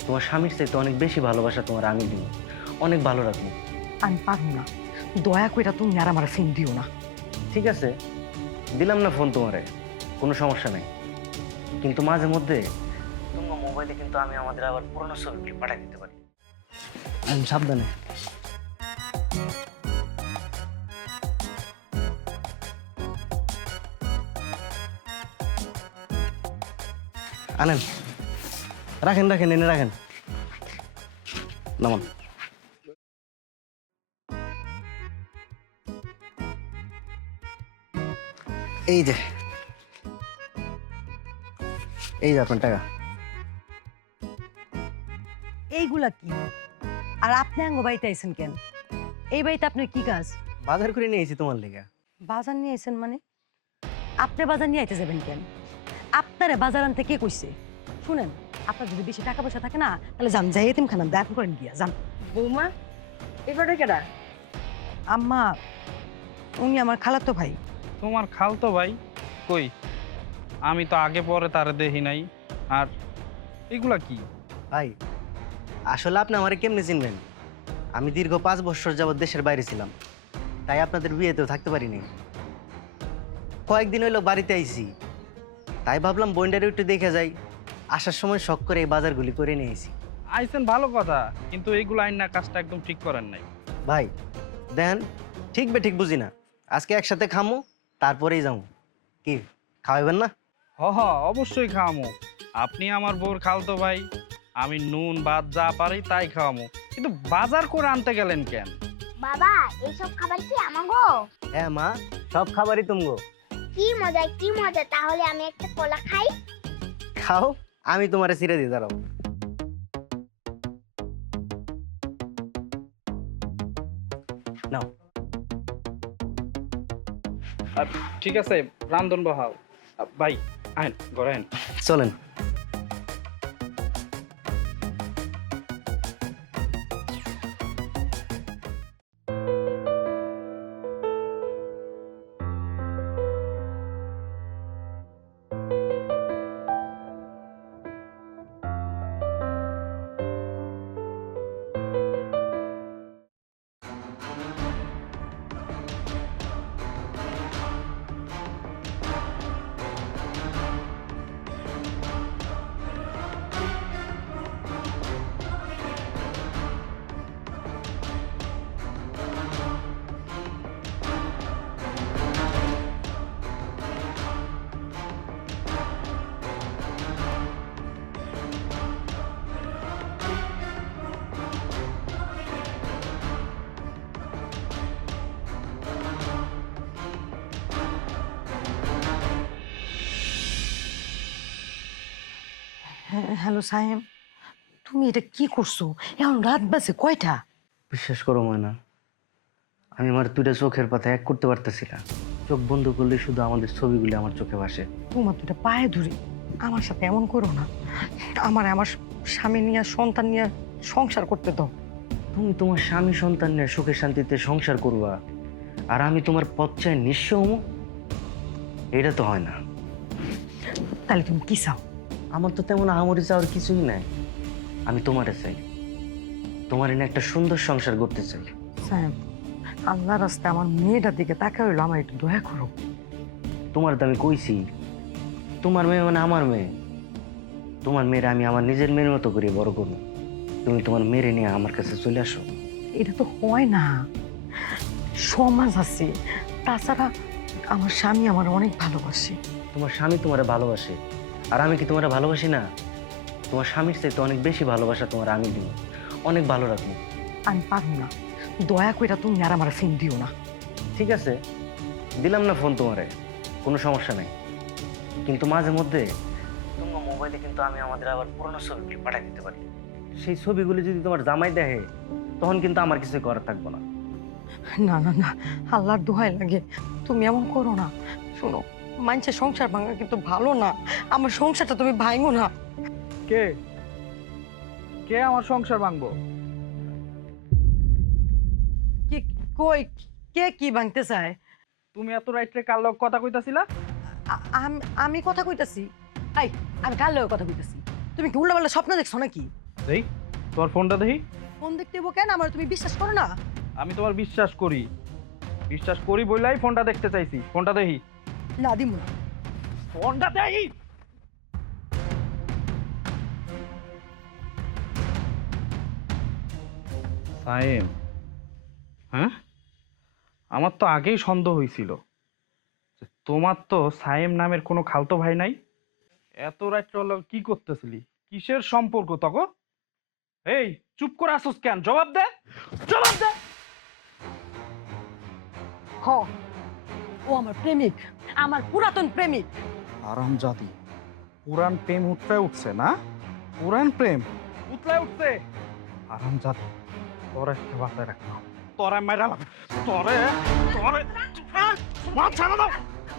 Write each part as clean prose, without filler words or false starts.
তোমার স্বামীর চাইতে অনেক বেশি ভালোবাসা তোমার আমি দিব, অনেক ভালো রাখবো। আমি পারবো না, দয়া কইরা তুমি আর আমার ফোন দিও না। ঠিক আছে, দিলাম না ফোন তোমারে, কোনো সমস্যা নেই। কিন্তু মাঝে মধ্যে তোমার মোবাইলে কিন্তু আমি আমাদের আবার পুরোনো ছবিগুলো পাঠিয়ে দিতে পারি। সাবধানে। আনেন, রাখেন রাখেন, এনে রাখেন, নামান। এই যে, এই যে আপনার টাকা। এইগুলা কি? আর আপনি আঙ্গ বাড়িতে আইছেন কেন? এই বাড়িতে আপনার কি কাজ? বাজার করে নিয়ে এসেছি তোমার লেগে। বাজার নিয়ে আইছেন মানে? আপনি বাজার নিয়ে আইতে যাবেন কেন? আপনারে বাজার আনতে কে কইছে? শুনেন, আপনার যদি বেশি টাকা পয়সা থাকে না, তাহলে যান, যাই এতিমখানা দেখা করেন গিয়া যান। বৌমা, এবারে কেডা? আম্মা, উনি আমার খালাতো ভাই। তোমার খালতো ভাই? কই, আমি তো আগে পরে তারে দেখি নাই। আর এগুলা কি? ভাই, আসলে আপনি আমারে কেমনে চিনবেন? আমি দীর্ঘ 5 বছর যাবৎ দেশের বাইরে ছিলাম, তাই আপনাদের বিয়েতেও থাকতে পারিনি। কয়েকদিন হইলো বাড়িতে আইছি, তাই ভাবলাম বন্ডারে একটু দেখে যাই। আসার সময় শখ করে এই বাজারগুলি করে নিয়ে এসেছি। আইছেন ভালো কথা, কিন্তু এইগুলো আইন না, কাজটা একদম ঠিক করেন নাই। ভাই দেন, ঠিক বে ঠিক বুঝি না। আজকে একসাথে খামো, তারপরেই যাবো। কি খাওয়াবেন না? হ, অবশ্যই খাওয়ামো। আপনি আমার বউর খালতো ভাই, আমি নুন ভাত যা পারি তাই খাওয়ামো। কিন্তু বাজার করে আনতে গেলেন কেন? বাবা, এইসব খাবার কি আমাগো? হ্যাঁ মা, সব খাবারই তুমগো। কি মজা কি মজা, তাহলে আমি একটা কলা খাই। খাও, আমি তোমারে ছিঁড়ে দিয়ে দাঁড়াবো। নাও। আর ঠিক আছে, রান্ধন বহাও। ভাই আইন, ঘরে আইন। চলেন। হ্যালো সাহেব, তুমি এটা কি করছো? এখন রাত বাজে কয়টা? বিশ্বাস করো ময়না, আমি আমার দুইটা চোখের পাতা এক করতে পারতেছি না। চোখ বন্ধ করলে শুধু আমাদের ছবিগুলি আমার চোখে ভাসে। তোমার দুটা পায়ে ধরে আমার সাথে এমন করো না। আমার স্বামী নিয়ে সন্তান নিয়ে সংসার করতে দাও। তুমি তোমার স্বামী সন্তান নিয়ে সুখে শান্তিতে সংসার করবা, আর আমি তোমার পথ চাই নিঃস্ব হমু? এটা তো হয় না। তাহলে তুমি কি চাও? আমার তো তেমন আহামরি চাওয়ার কিছুই নাই। আমি তোমারে চাই, তোমার এনে একটা সুন্দর সংসার করতে চাই। সাহেব, আল্লাহ রাস্তায় আমার মেয়েটার দিকে তাকা হইলো, আমার একটু দয়া করো। তোমার তো আমি কইছি, তোমার মেয়ে মানে আমার মেয়ে। তোমার মেয়ের আমি আমার নিজের মেয়ের মতো করে বড় করবো। তুমি তোমার মেয়েরে নিয়ে আমার কাছে চলে আসো। এটা তো হয় না, সমাজ আছে। তাছাড়া আমার স্বামী আমার অনেক ভালোবাসে। তোমার স্বামী তোমারে ভালোবাসে, আর আমি কি তোমারে ভালোবাসি না? তোমার স্বামীর চাইতে অনেক বেশি ভালোবাসা তোমার আমি দিব, অনেক ভালো রাখবো। আমি পারবো না, দয়া কইরা তুমি আর আমার ফোন দিও না। ঠিক আছে, দিলাম না ফোন তোমারে, কোনো সমস্যা নেই। কিন্তু মাঝে মধ্যে তোমার মোবাইলে কিন্তু আমি আমাদের আবার পুরোনো ছবিগুলি পাঠিয়ে দিতে পারি। সেই ছবিগুলি যদি তোমার জামাই দেখে, তখন কিন্তু আমার কিছু করার থাকবো না। না না না, আল্লাহর দোহাই লাগে, তুমি এমন করো না। শোনো, মানুষের সংসার ভাঙা কিন্তু ভালো না। আমার সংসারটা তুমি ভাঙো না। কে কে আমার সংসার ভাঙবো? কি কই, কে কি ভাঙতে চায়? তুমি এত রাইটরে কার লগ কথা কইতাছিলা? আমি কথা কইতাছি? আই, আমি কার লগে কথা কইতাছি? তুমি কি উল্টাপাল্টা স্বপ্ন দেখছো নাকি? দেই তোমার ফোনটা দেখি। ফোন দেখতে হইবো কেন? আমার তুমি বিশ্বাস করো না? আমি তোমার বিশ্বাস করি বইলাই ফোনটা দেখতে চাইছি। ফোনটা দেখি। না দিমু না। ফোনটা দেখি। সাইম, হ্যাঁ, আমার তো আগেই সন্দেহ হয়েছিল যে তোমার তো সাইম নামের কোনো খালতো ভাই নাই। এত রাত্রে হলো কি করতেছিলি? কিসের সম্পর্ক তক? এই চুপ করে আসুস কেন? জবাব দে, জবাব দে। হ, ও আমার প্রেমিক, আমার পুরাতন প্রেমিক। আরামজাদি, পুরান প্রেম উঠতে উঠছে না? পুরান প্রেম উতলায় উঠছে। আরামজাদি, তোর একটা বাসায় রাখলাম, তোরে মেরালাম, তোরে তোরে মা ছাড়া দাও।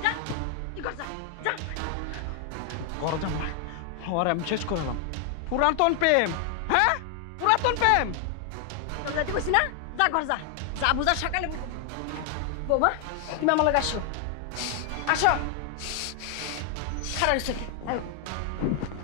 ঘরে যাবো না, ওর আমি শেষ করলাম। পুরাতন প্রেম, হ্যাঁ পুরাতন প্রেম। তোর যাইতে কইছি না? যা ঘর যা, যা বুঝার সকালে। বৌমা তুমি আমার লগে আসো, আসো। খারাপ হয়েছে কি?